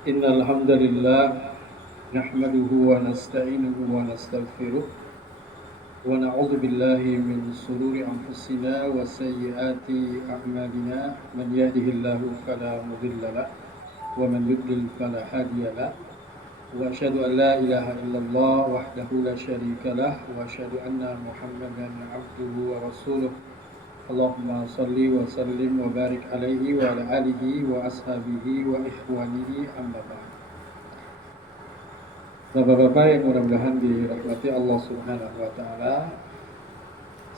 إن الحمد لله نحمده ونستعينه ونستغفره ونعوذ بالله من شرور أنفسنا وسيئات أعمالنا من يهده الله فلا مضل له ومن يضلل فلا هادي له وأشهد أن لا إله إلا الله وحده لا شريك له وأشهد أن محمدا عبده ورسوله اللهم صل وسلم وبارك عليه وعلى آله وأصحابه وإخوانه أما بعد. Bapak-bapak yang mudah-mudahan dirahmati Allah Subhanahu wa taala.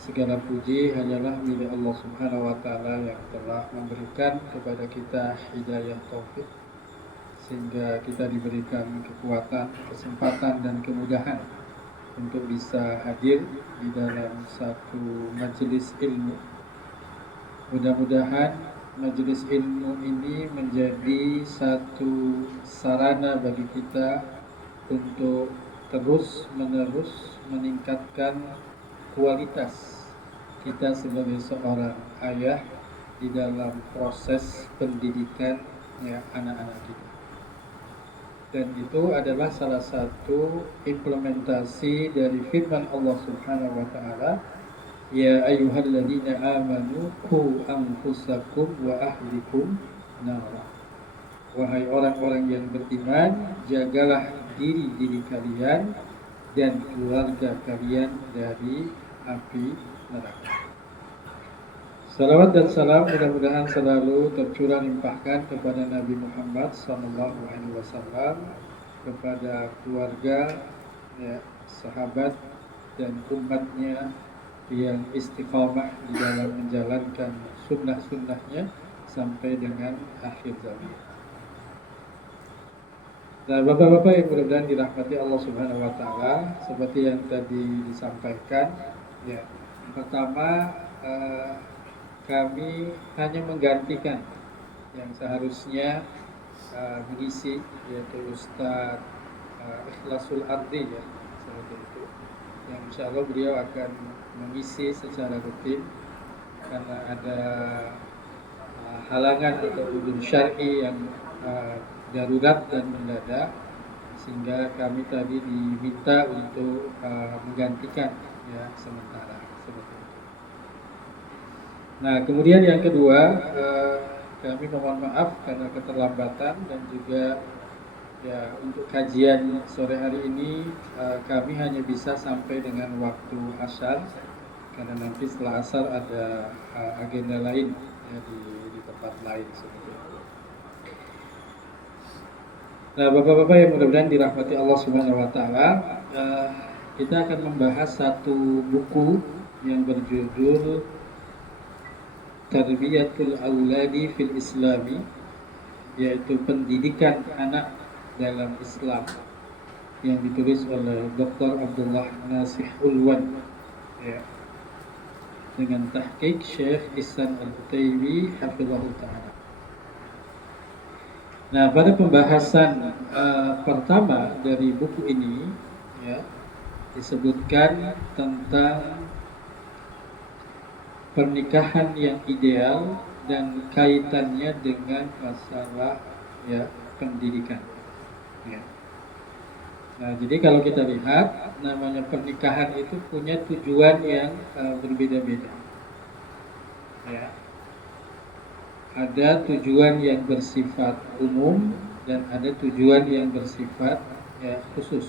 Segala puji hanyalah milik Allah Subhanahu wa taala yang telah memberikan kepada kita hidayah taufik sehingga kita diberikan kekuatan, kesempatan dan kemudahan untuk bisa hadir di dalam satu majelis ilmu. Mudah-mudahan majelis ilmu ini menjadi satu sarana bagi kita untuk terus-menerus meningkatkan kualitas kita sebagai seorang ayah di dalam proses pendidikan anak-anak kita. Dan itu adalah salah satu implementasi dari firman Allah Subhanahu wa taala, ya ayyuhalladzina amanu qu anfusakum wa ahlikum nara. Wahai orang-orang yang beriman, jagalah diri kalian dan keluarga kalian dari api neraka. Salawat dan salam mudah-mudahan selalu tercurah limpahkan kepada Nabi Muhammad SAW, kepada keluarga, sahabat dan umatnya yang istiqamah di dalam menjalankan sunnah-sunnahnya sampai dengan akhir zaman. Nah, bapak-bapak yang mudah-mudahan dirahmati Allah Subhanahu wa taala, seperti yang tadi disampaikan, pertama kami hanya menggantikan yang seharusnya mengisi, yaitu Ustaz Ikhlasul Ardi, seperti itu. Yang insya Allah beliau akan mengisi secara rutin karena ada halangan atau udhur syar'i yang darurat dan mendadak, sehingga kami tadi diminta untuk menggantikan sementara seperti itu. Nah, kemudian yang kedua, kami mohon maaf karena keterlambatan dan juga untuk kajian sore hari ini kami hanya bisa sampai dengan waktu asar karena nanti setelah asar ada agenda lain di tempat lain seperti itu. Nah, bapak-bapak yang mudah-mudahan dirahmati Allah Subhanahu wa taala, kita akan membahas satu buku yang berjudul Tarbiyatul Auladi fil Islami, yaitu pendidikan anak dalam Islam, yang ditulis oleh Dr. Abdullah Nasih Ulwan dengan tahqiq Syekh Ihsan Al-Utsaibi hafizahullah ta'ala. Nah, pada pembahasan pertama dari buku ini disebutkan tentang pernikahan yang ideal dan kaitannya dengan masalah pendidikan. Nah, jadi kalau kita lihat, namanya pernikahan itu punya tujuan yang berbeda-beda. Ada tujuan yang bersifat umum dan ada tujuan yang bersifat khusus.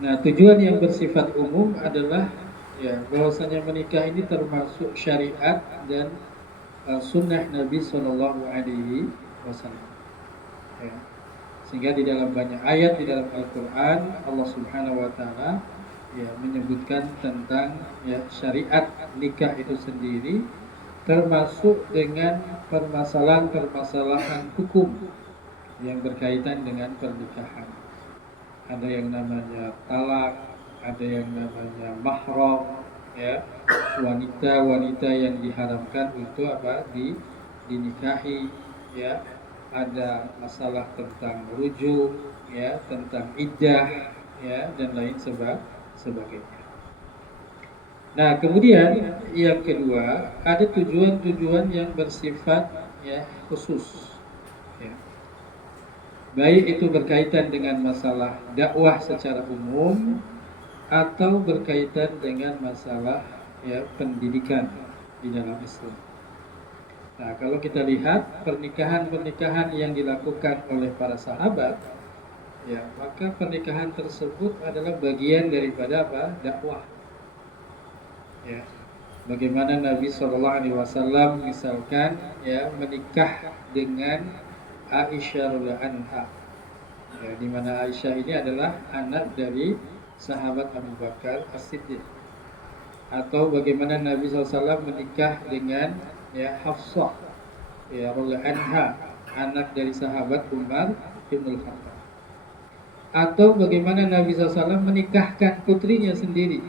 Nah, tujuan yang bersifat umum adalah bahwasanya menikah ini termasuk syariat dan sunnah Nabi Shallallahu Alaihi Wasallam. Sehingga di dalam banyak ayat di dalam Al-Quran, Allah Subhanahu Wa Taala menyebutkan tentang syariat nikah itu sendiri, termasuk dengan permasalahan-permasalahan hukum yang berkaitan dengan pernikahan. Ada yang namanya talak, ada yang namanya mahram, wanita-wanita yang diharamkan untuk dinikahi, ada masalah tentang rujuk, tentang iddah, dan lain sebagainya. Nah, kemudian yang kedua, ada tujuan-tujuan yang bersifat khusus. Ya. Baik itu berkaitan dengan masalah dakwah secara umum atau berkaitan dengan masalah ya pendidikan di dalam Islam. Nah, kalau kita lihat pernikahan-pernikahan yang dilakukan oleh para sahabat, ya, maka pernikahan tersebut adalah bagian daripada apa? Dakwah. Ya. Bagaimana Nabi Shallallahu Alaihi Wasallam misalkan ya menikah dengan Aisyah radhiyallahu anha, ya, di mana Aisyah ini adalah anak dari sahabat Abu Bakar As-Siddiq. Atau bagaimana Nabi SAW menikah dengan ya Hafsah ya radhiyallahu anha, anak dari sahabat Umar bin Khattab. Atau bagaimana Nabi SAW menikahkan putrinya sendiri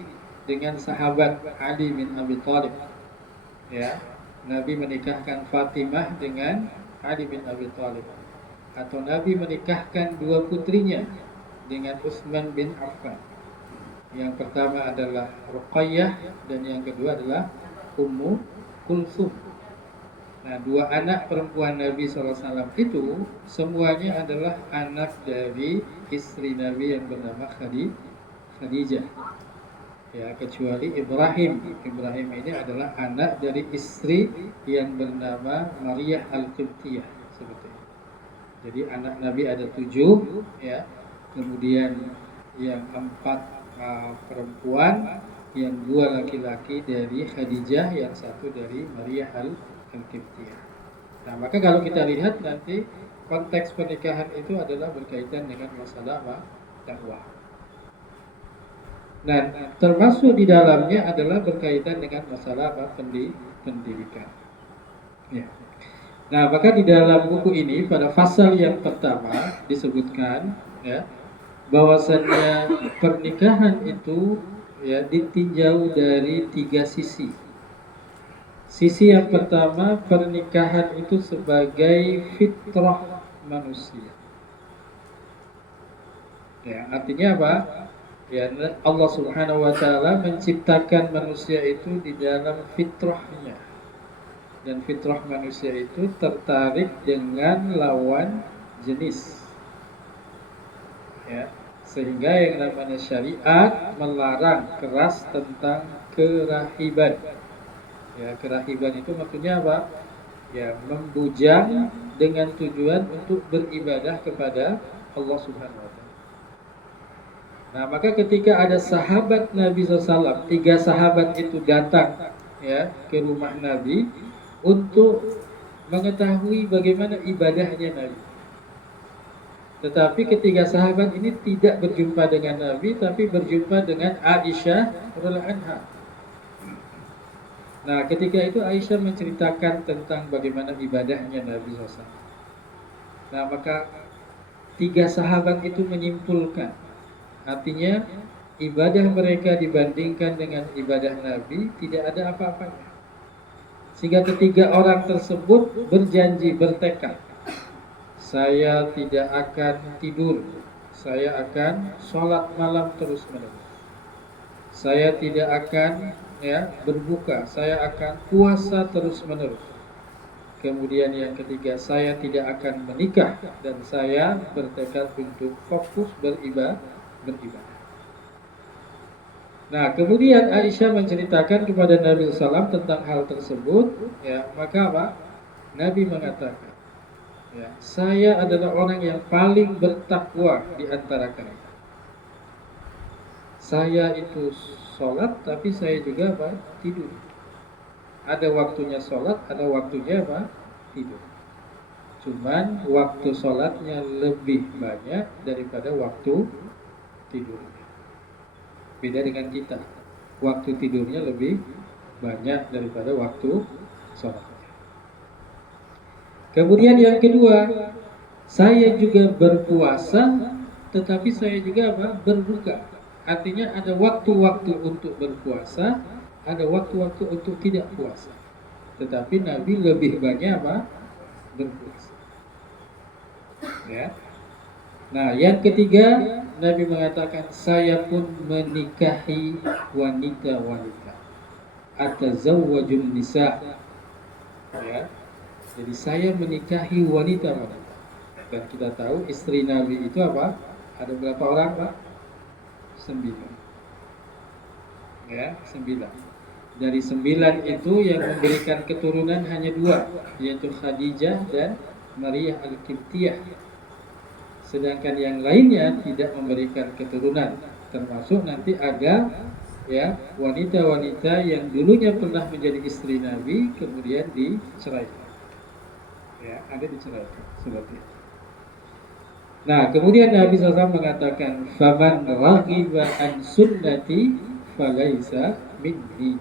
dengan sahabat Ali bin Abi Thalib. Ya, Nabi menikahkan Fatimah dengan Ali bin Abi Thalib. Atau Nabi menikahkan dua putrinya dengan Utsman bin Affan. Yang pertama adalah Ruqayyah dan yang kedua adalah Ummu Kulsum. Nah, dua anak perempuan Nabi SAW itu semuanya adalah anak dari istri Nabi yang bernama Khadijah. Ya, kecuali Ibrahim. Ibrahim ini adalah anak dari istri yang bernama Maria Al-Qibtiyah. Seperti itu. Jadi anak Nabi ada 7, ya. Kemudian yang 4 perempuan, yang 2 laki-laki dari Khadijah, yang 1 dari Maria Al-Qibtiyah. Nah, maka kalau kita lihat nanti konteks pernikahan itu adalah berkaitan dengan masalah dakwah. Dan termasuk di dalamnya adalah berkaitan dengan masalah pendidikan. Ya. Nah, maka di dalam buku ini pada pasal yang pertama disebutkan ya bahwasannya pernikahan itu ya ditinjau dari 3 sisi. Sisi yang pertama, pernikahan itu sebagai fitrah manusia. Ya, artinya apa? Ya, Allah Subhanahu wa taala menciptakan manusia itu di dalam fitrahnya. Dan fitrah manusia itu tertarik dengan lawan jenis. Ya, sehingga yang namanya syariat melarang keras tentang kerahiban. Ya, kerahiban itu maksudnya apa? Ya, membujang dengan tujuan untuk beribadah kepada Allah Subhanahu wa taala. Nah, maka ketika ada sahabat Nabi SAW, 3 sahabat itu datang ya ke rumah Nabi untuk mengetahui bagaimana ibadahnya Nabi. Tetapi ketiga sahabat ini tidak berjumpa dengan Nabi, tapi berjumpa dengan Aisyah radhiyallahu anha. Nah, ketika itu Aisyah menceritakan tentang bagaimana ibadahnya Nabi SAW. Nah, maka 3 sahabat itu menyimpulkan, artinya ibadah mereka dibandingkan dengan ibadah Nabi tidak ada apa-apanya. Sehingga ketiga orang tersebut berjanji, bertekad, saya tidak akan tidur, saya akan sholat malam terus-menerus, saya tidak akan berbuka, saya akan puasa terus-menerus. Kemudian yang ketiga, saya tidak akan menikah dan saya bertekad untuk fokus beribadah. Nah, kemudian Aisyah menceritakan kepada Nabi SAW tentang hal tersebut. Ya, maka apa? Nabi mengatakan, ya, saya adalah orang yang paling bertakwa di antara kalian. Saya itu sholat, tapi saya juga apa? Tidur. Ada waktunya sholat, ada waktunya apa? Tidur. Cuman waktu sholatnya lebih banyak daripada waktu tidurnya. Beda dengan kita, waktu tidurnya lebih banyak daripada waktu sholatnya. Kemudian yang kedua, saya juga berpuasa, tetapi saya juga apa? Berbuka. Artinya ada waktu-waktu untuk berpuasa, ada waktu-waktu untuk tidak puasa. Tetapi Nabi lebih banyak apa? Berpuasa. Ya. Nah, yang ketiga, Nabi mengatakan, saya pun menikahi wanita-wanita. Atazawwajun nisa. Ya. Jadi saya menikahi wanita-wanita. Dan kita tahu istri Nabi itu apa? Ada berapa orang, Pak? 9. Ya, 9. Dari 9 itu yang memberikan keturunan hanya 2, yaitu Khadijah dan Maria Al-Qibtiyah. Sedangkan yang lainnya tidak memberikan keturunan, termasuk nanti ada ya wanita-wanita yang dulunya pernah menjadi istri Nabi kemudian diceraikan. Ya, ada diceraikan seperti itu. Nah, kemudian Nabi SAW mengatakan, "Faman raghiba an sunnati falaisa minni."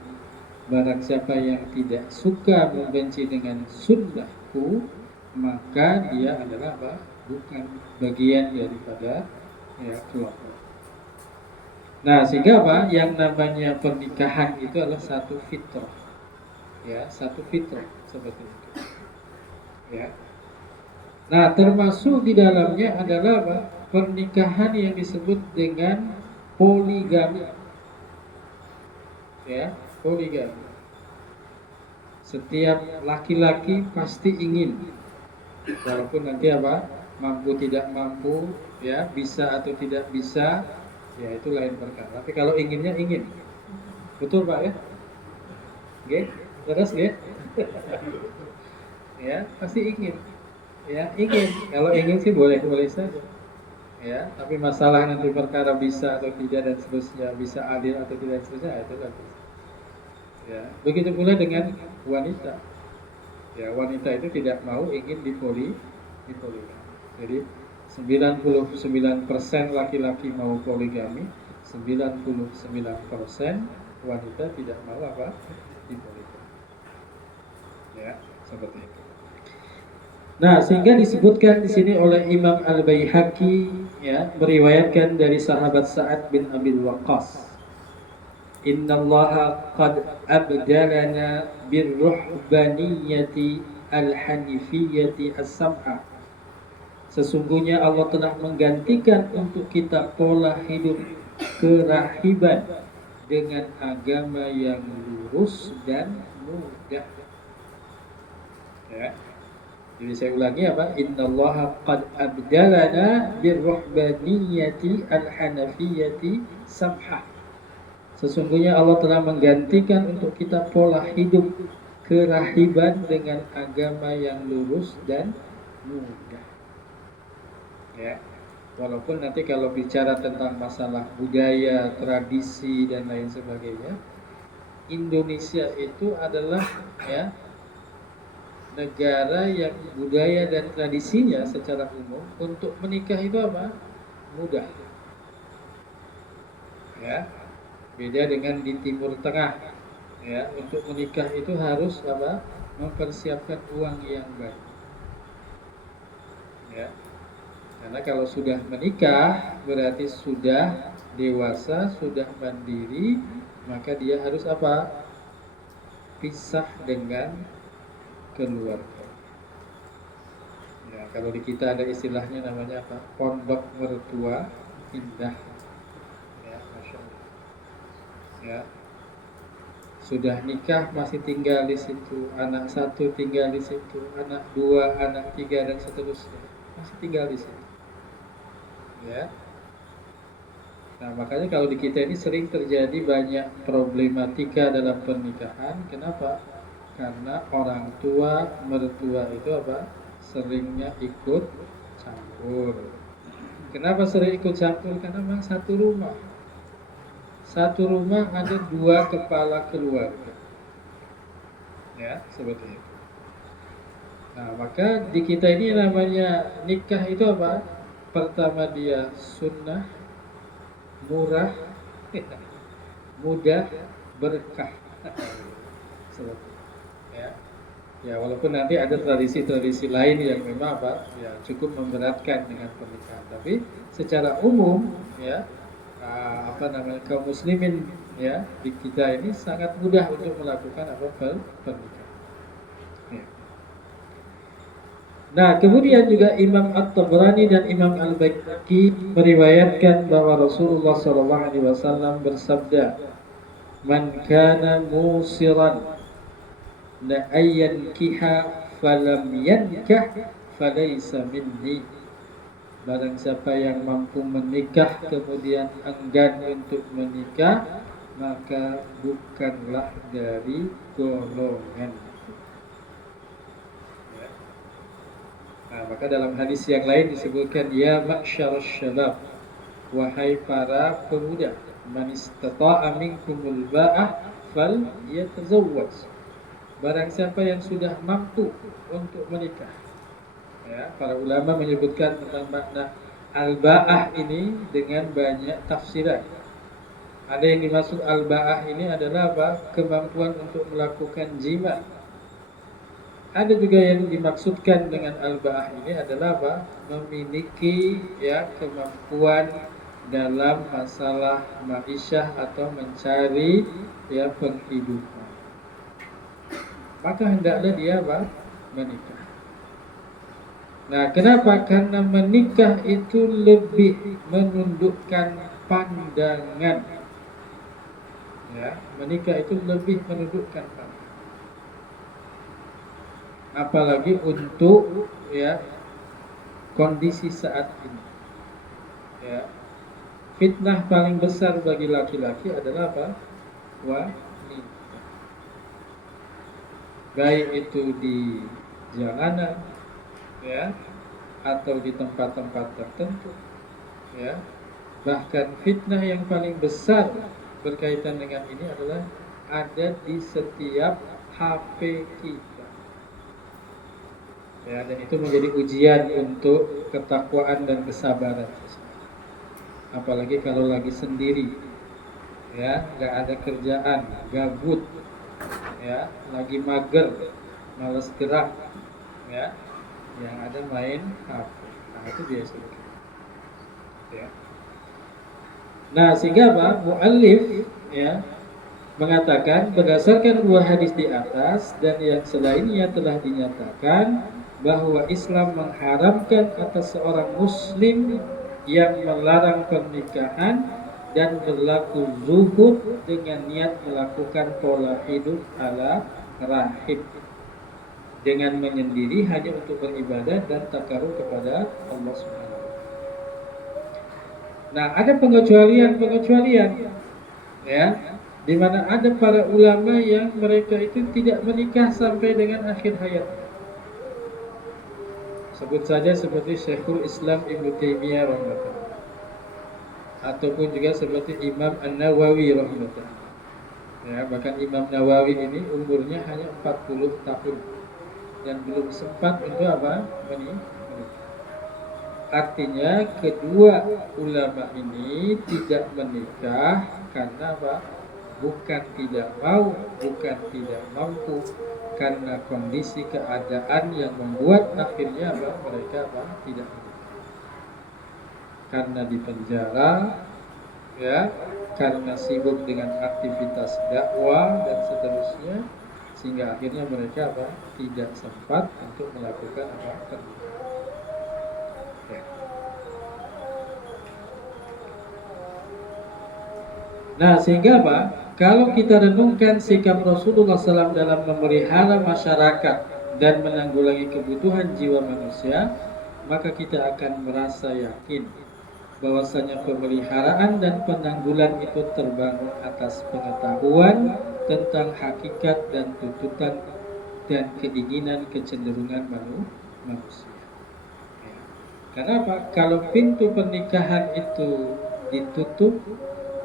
Barang siapa yang tidak suka, membenci dengan sunnahku, maka dia adalah apa? Bukan bagian daripada ya kelompok. Nah, sehingga apa? Yang namanya pernikahan itu adalah satu fitrah. Ya, satu fitrah seperti itu. Ya. Nah, termasuk di dalamnya adalah apa? Pernikahan yang disebut dengan poligami. Ya, poligami. Setiap laki-laki pasti ingin, walaupun nanti apa? Mampu tidak mampu, ya, bisa atau tidak bisa, ya itu lain perkara. Tapi kalau inginnya ingin. Betul, Pak ya? Oke, terus ya? Ya, pasti ingin. Ya, ingin. Kalau ingin sih boleh-boleh saja. Ya, tapi masalah nanti perkara bisa atau tidak dan seterusnya, bisa adil atau tidak seterusnya, itu kan. Ya, begitu pula dengan wanita. Ya, wanita itu tidak mau ingin dipoligami. Jadi 99% laki-laki mau poligami, 99% wanita tidak mau apa? Dipoligami. Ya, seperti itu. Nah, sehingga disebutkan di sini oleh Imam Al-Baihaqi, ya, meriwayatkan dari sahabat Sa'ad bin Abi Waqqas. Innallaha qad abdalana birruhbaniyati al-hanifiyyati as-sam'a. Sesungguhnya Allah telah menggantikan untuk kita pola hidup kerahiban dengan agama yang lurus dan mudah. Ya. Jadi saya ulangi apa? Innallaha qad abdalana birruhbaniyati al-hanafiyyati samha. Sesungguhnya Allah telah menggantikan untuk kita pola hidup kerahiban dengan agama yang lurus dan mudah. Ya. Walaupun nanti kalau bicara tentang masalah budaya, tradisi dan lain sebagainya, Indonesia itu adalah ya negara yang budaya dan tradisinya secara umum untuk menikah itu apa? Mudah. Ya. Beda dengan di Timur Tengah. Ya, untuk menikah itu harus apa? Mempersiapkan uang yang baik. Ya. Karena kalau sudah menikah berarti sudah dewasa, sudah mandiri, maka dia harus apa? Pisah dengan keluarga. Ya, kalau di kita ada istilahnya namanya apa? Pondok mertua indah. Ya, Masya Allah. Ya, sudah nikah masih tinggal di situ, anak 1 tinggal di situ, anak 2, anak 3 dan seterusnya masih tinggal di situ. Ya. Nah, makanya kalau di kita ini sering terjadi banyak problematika dalam pernikahan. Kenapa? Karena orang tua mertua itu apa? Seringnya ikut campur. Kenapa sering ikut campur? Karena memang satu rumah. Satu rumah ada 2 kepala keluarga. Ya, seperti itu. Nah, maka di kita ini namanya nikah itu apa? Pertama dia sunnah, murah, mudah, berkah. Seperti itu. Ya. Ya, walaupun nanti ada tradisi-tradisi lain yang memang apa? Ya, cukup memberatkan dengan pernikahan. Tapi secara umum ya kaum muslimin ya di kita ini sangat mudah untuk melakukan pernikahan. Ya. Nah, kemudian juga Imam At-Tabrani dan Imam Al-Baihaqi meriwayatkan bahwa Rasulullah SAW bersabda, "Man kana musiran la ayyankiha falam yankah falaysa minni." Barang siapa yang mampu menikah kemudian enggan untuk menikah, maka bukanlah dari golongan. Ya. Nah, maka dalam hadis yang lain disebutkan, ya ma'syarasy syabab, wahai para pemuda, man istata'a minkumul ba'ah fal yatazawwaj. Barang siapa yang sudah mampu untuk menikah. Ya, para ulama menyebutkan tentang makna al-ba'ah ini dengan banyak tafsiran. Ada yang dimaksud al-ba'ah ini adalah apa? Kemampuan untuk melakukan jima. Ada juga yang dimaksudkan dengan al-ba'ah ini adalah apa? Memiliki ya kemampuan dalam masalah ma'isyah atau mencari ya penghidupan. Maka hendaklah dia apa? Menikah. Nah, kenapa? Karena menikah itu lebih menundukkan pandangan. Ya, menikah itu lebih menundukkan pandangan. Apalagi untuk ya kondisi saat ini. Ya, fitnah paling besar bagi laki-laki adalah apa? Wanita. Baik itu di jalanan, ya, atau di tempat-tempat tertentu, ya. Bahkan fitnah yang paling besar berkaitan dengan ini adalah ada di setiap HP kita, ya, dan itu menjadi ujian untuk ketakwaan dan kesabaran. Apalagi kalau lagi sendiri, ya, nggak ada kerjaan, gabut, ya, lagi mager, malas gerak, ya, yang ada main HP. Nah, itu biasanya. Ya. Nah, sehingga apa? Mu'allif ya mengatakan berdasarkan dua hadis di atas dan yang selainnya telah dinyatakan bahwa Islam mengharamkan atas seorang muslim yang melarang pernikahan dan berlaku zuhud dengan niat melakukan pola hidup ala rahib dengan menyendiri hanya untuk beribadah dan takarub kepada Allah Subhanahu. Nah, ada pengecualian-pengecualian, ya, di mana ada para ulama yang mereka itu tidak menikah sampai dengan akhir hayat. Sebut saja seperti Syekhul Islam Ibnu Taimiyah rahimahullah, ataupun juga seperti Imam An-Nawawi rahimahullah. Ya, bahkan Imam Nawawi ini umurnya hanya 40 tahun dan belum sempat untuk apa? Menikah. Artinya kedua ulama ini tidak menikah karena apa? Bukan tidak mau, bukan tidak mampu, karena kondisi keadaan yang membuat akhirnya apa? Mereka apa? Tidak menikah. Karena di penjara, ya, karena sibuk dengan aktivitas dakwah dan seterusnya, sehingga akhirnya mereka apa? Tidak sempat untuk melakukan apa? Nah, sehingga apa? Kalau kita renungkan sikap Rasulullah SAW dalam memelihara masyarakat dan menanggulangi kebutuhan jiwa manusia, maka kita akan merasa yakin bahwasanya pemeliharaan dan penanggulan itu terbangun atas pengetahuan tentang hakikat dan tuntutan dan keinginan kecenderungan manusia. Karena apa? Kalau pintu pernikahan itu ditutup,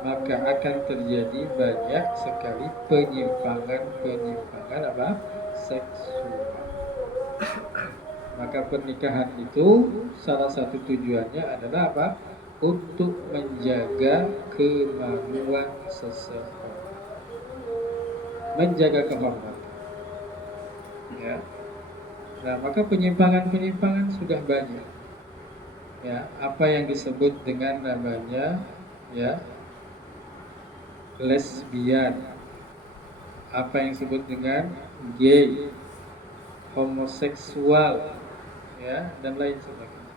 maka akan terjadi banyak sekali penyimpangan apa? Seksual. Maka pernikahan itu salah satu tujuannya adalah apa? Untuk menjaga kemaluan seseorang, menjaga kehormatan. Ya. Nah, maka penyimpangan-penyimpangan sudah banyak. Ya, apa yang disebut dengan namanya ya lesbian, apa yang disebut dengan gay, homoseksual, ya, dan lain sebagainya.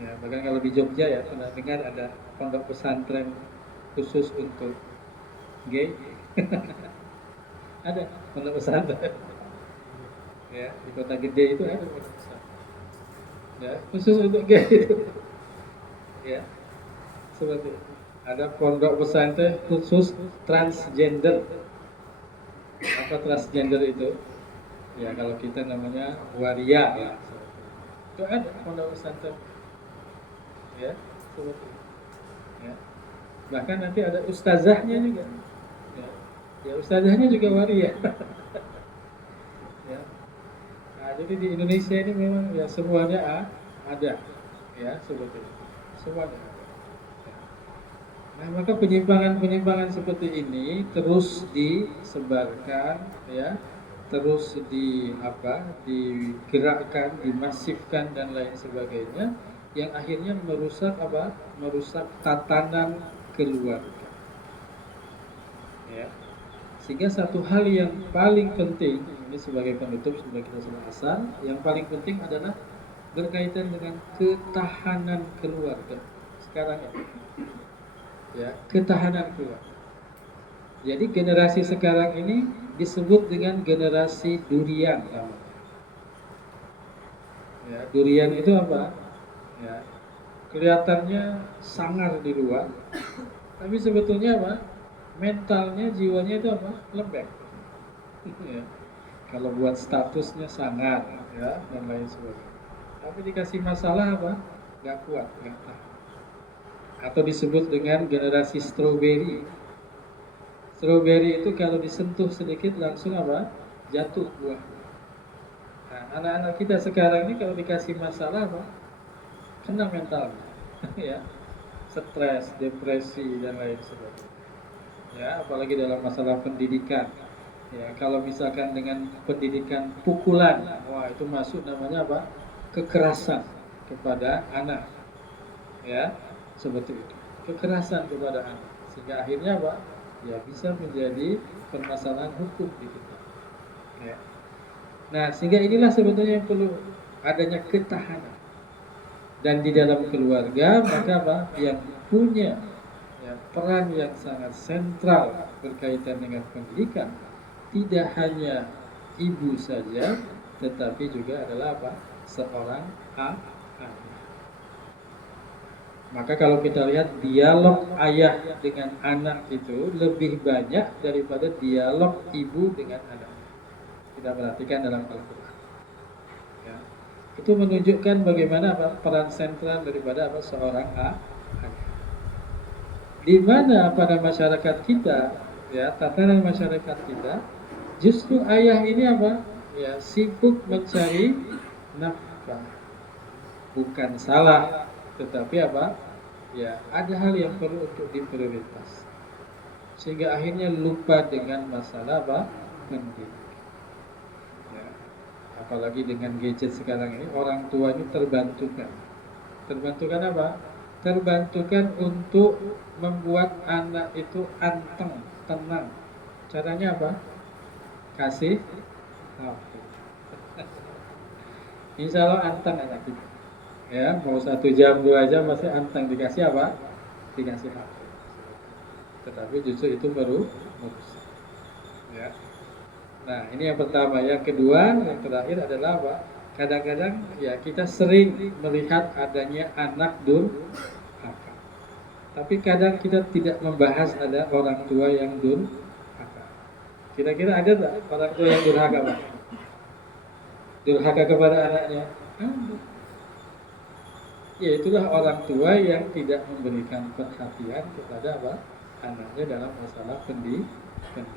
Ya, bahkan kalau di Jogja ya pernah dengar ada pondok pesantren khusus untuk gay. Ada pondok pesantren. Ya, di kota gede itu ada pondok pesantren. ya, khusus untuk gay itu, ya, seperti itu. Ada pondok pesantren khusus transgender. Apa transgender itu? Ya kalau kita namanya waria ya. Itu ada pondok pesantren, ya, seperti itu. Ya. Bahkan nanti ada ustazahnya juga. Ya, ya ustazahnya juga waria. Ya. Nah, jadi di Indonesia ini memang ya semuanya ada, ya seperti itu. Semuanya ada. Ya. Nah, maka penyimpangan-penyimpangan seperti ini terus disebarkan, ya, terus digerakkan, dimasifkan dan lain sebagainya, yang akhirnya merusak apa? Merusak tatanan keluarga. Ya. Sehingga satu hal yang paling penting, ini sebagai penutup sudah kita sudah asal, yang paling penting adalah berkaitan dengan ketahanan keluarga sekarang ini. Ya, ketahanan keluarga. Jadi generasi sekarang ini disebut dengan generasi durian. Ya, durian itu apa? Ya, kelihatannya sangar di luar, tapi sebetulnya apa? Mentalnya, jiwanya itu apa? Lembek. Ya. Kalau buat statusnya sangar, ya, dan lain sebagainya. Tapi dikasih masalah apa? Gak kuat, gak tahan. Atau disebut dengan generasi strawberry. Strawberry itu kalau disentuh sedikit langsung apa? Jatuh buah. Nah, anak-anak kita sekarang ini kalau dikasih masalah apa? Kena mentalnya, ya, stres, depresi dan lain sebagainya. Ya, apalagi dalam masalah pendidikan. Ya, kalau misalkan dengan pendidikan pukulan, wah itu masuk namanya apa? Kekerasan kepada anak. Ya, seperti itu. Kekerasan kepada anak. Sehingga akhirnya apa? Ya bisa menjadi permasalahan hukum di kita. Ya. Nah, sehingga inilah sebetulnya yang perlu adanya ketahanan. Dan di dalam keluarga maka apa? Yang punya ya, peran yang sangat sentral berkaitan dengan pendidikan tidak hanya ibu saja, tetapi juga adalah apa? Seorang ayah. Maka kalau kita lihat dialog ayah dengan anak itu lebih banyak daripada dialog ibu dengan anak. Kita perhatikan dalam Al-Quran. Ya. Itu menunjukkan bagaimana apa, peran sentral daripada apa, seorang ayah. Di mana pada masyarakat kita, ya, tatanan masyarakat kita, justru ayah ini apa? Ya, sibuk mencari nafkah. Bukan salah, tetapi apa? Ya, ada hal yang perlu untuk diprioritas. Sehingga akhirnya lupa dengan masalah apa? Pendidikan. Ya. Apalagi dengan gadget sekarang ini, orang tua ini terbantukan. Terbantukan apa? Terbantukan untuk membuat anak itu anteng, tenang. Caranya apa? Kasih HP. Insya Allah anteng anak kita. Ya, mau 1 jam 2 jam masih anteng, dikasih apa? Dikasih HP. Tetapi justru itu merusak. Ya. Nah, ini yang pertama. Yang kedua, yang terakhir adalah apa? Kadang-kadang ya kita sering melihat adanya anak durhaka. Tapi kadang kita tidak membahas ada orang tua yang durhaka. Kira-kira ada tak orang tua yang durhaka, Pak? Durhaka kepada anaknya? Ada. Ya, itulah orang tua yang tidak memberikan perhatian kepada apa? Anaknya dalam masalah pendidikan.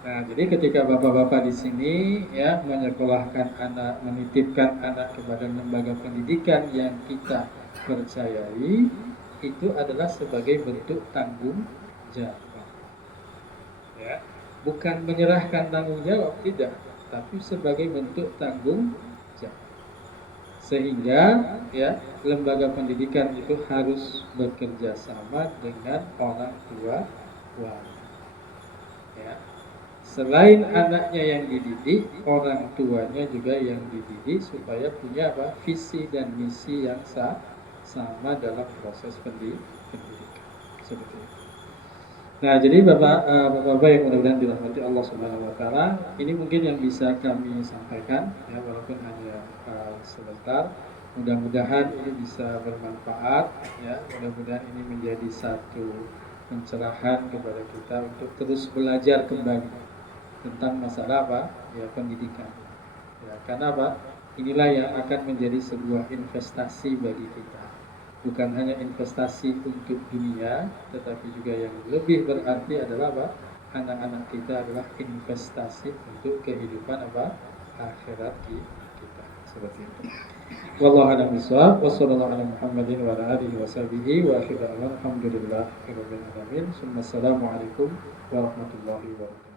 Nah, jadi ketika bapak-bapak di sini ya menyekolahkan anak, menitipkan anak kepada lembaga pendidikan yang kita percayai, itu adalah sebagai bentuk tanggung jawab. Ya, bukan menyerahkan tanggung jawab, tidak, tapi sebagai bentuk tanggung jawab. Sehingga ya lembaga pendidikan itu harus bekerja sama dengan orang tua wali. Ya. Selain anaknya yang dididik, orang tuanya juga yang dididik supaya punya apa? Visi dan misi yang sama dalam proses pendidikan. Seperti itu. Nah, jadi Bapak-bapak yang mudah-mudahan dirahmati Allah Subhanahu wa taala, ini mungkin yang bisa kami sampaikan ya walaupun hanya sebentar. Mudah-mudahan ini bisa bermanfaat ya. Mudah-mudahan ini menjadi satu pencerahan kepada kita untuk terus belajar kembali tentang masalah apa? Ya, pendidikan. Ya, karena apa? Inilah yang akan menjadi sebuah investasi bagi kita. Bukan hanya investasi untuk dunia, tetapi juga yang lebih berarti adalah apa? Anak-anak kita adalah investasi untuk kehidupan apa? Akhirat kita. Seperti itu. Wallahu a'lam bishawab. Wassallallahu ala Muhammadin wa ala alihi washabihi wa akhiru alhamdulillah rabbil alamin. Assalamualaikum warahmatullahi wabarakatuh.